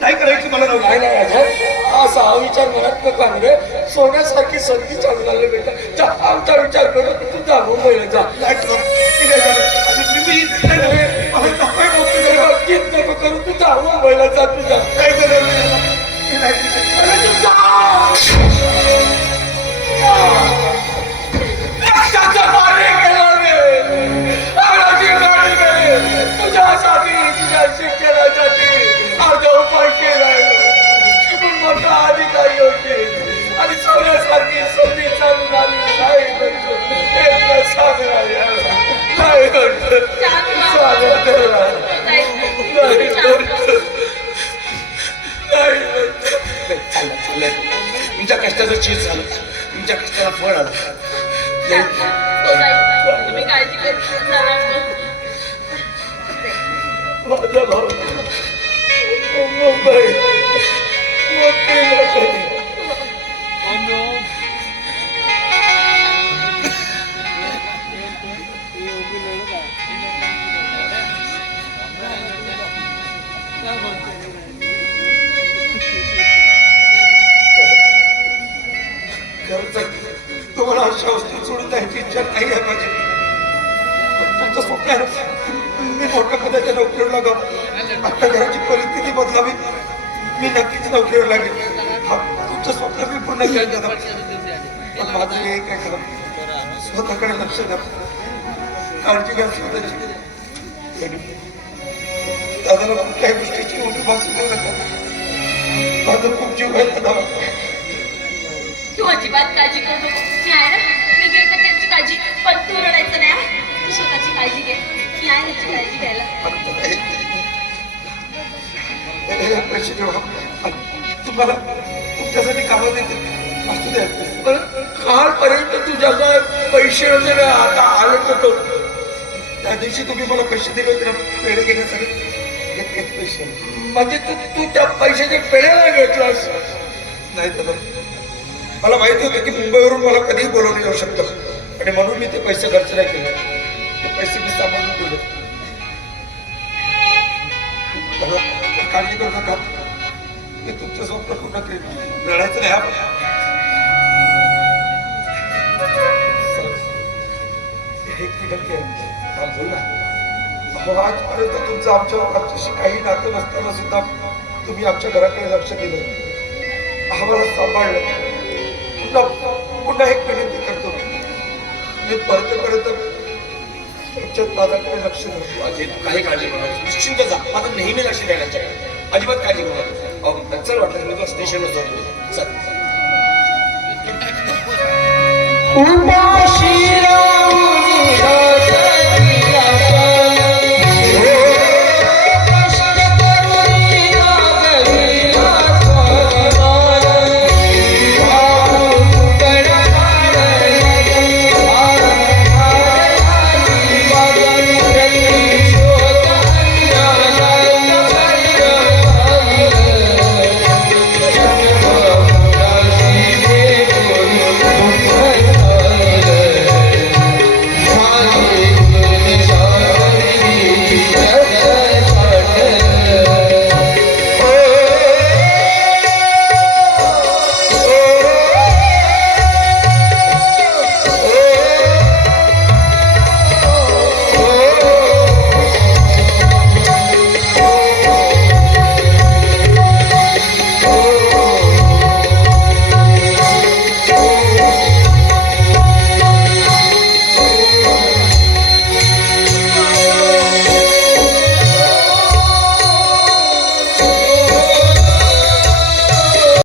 नाही करायची मला नाही नाही राजा असा हा विचार मनात नको सोन्यासारखी संधी चालू बेटा. जा आमचा विचार करू तू जा मुंबईला जा. मला नकोय नोकरी नको करू. तू जा मुंबईला जा तू जा. नाही म्हणतो सांगत त्याला. नाही म्हणतो नाही म्हणतो चाललं चाललंय तुमच्या कष्टाचं चीज झालं तुमच्या कष्टाला फळ आलं तुम्ही काळजी करू नका. माझा भाऊ मुंबई तुम्हाला अशा वस्तू सोडून जायची इच्छा नाही आहे माझी. तुमचं स्वप्न आहे. मी मोठ्या पदाच्या नोकरीवर लागावं आपल्या घराची परिस्थिती बदलावी. मी नक्कीच नोकरीवर लागेल. तुमचं स्वप्न मी पूर्ण केलं दादा. पण माझं हे काय करा? स्वतःकडे लक्ष द्या. काळजी घ्या स्वतःची. दादाला कुठल्याही गोष्टीची उभी भासू देऊ नका. माझं खूप जीव आहे दादा. तू अजिबात काळजी करू नको. मी आहे ना? मी घेते त्यांची काळजी पण तू रडायचं नाही हा? तू स्वतःची काळजी घे. मी आहे त्याची काळजी घ्यायला. हे पैसे ठेवा. आणि तुम्हाला तुमच्यासाठी कामं देते. असू द्या. पण कालपर्यंत तुझ्याकडे पैसे वगैरे आता आले तर त्या दिवशी तुम्ही मला पैसे दिले होते ना पेढे घेण्यासाठी. म्हणजे तू तू त्या पैशाचे पेढ्याला घेतलास? नाही दादा मला माहिती होतं की मुंबईवरून मला कधीही बोलवलं जाऊ शकतं. आणि म्हणून मी ते पैसे खर्च नाही केले. ते पैसे मी सांभाळून दिले दादा, काळजी करू नका. मी तुमचं स्वप्न पूर्ण केलं. लढायचं नाही आपण एक मिनिट घ्या. बोल ना. अहो, आजपर्यंत तुमचं आमच्या आमच्याशी काही नातं नसताना सुद्धा तुम्ही आमच्या घराकडे लक्ष दिलं. आम्हाला सांभाळलं. पुन्हा पुन्हा एक विनंती करतो. मी परतेपर्यंत तुमच्या दादाकडे लक्ष देतो. अजय तू काही काळजी करू निश्चिंत जा. माझं नेहमी लक्ष देण्याच्या अजिबात काळजी करू नकोस अहो, चल वाटलं मी तुला स्टेशनवर जाऊन चल.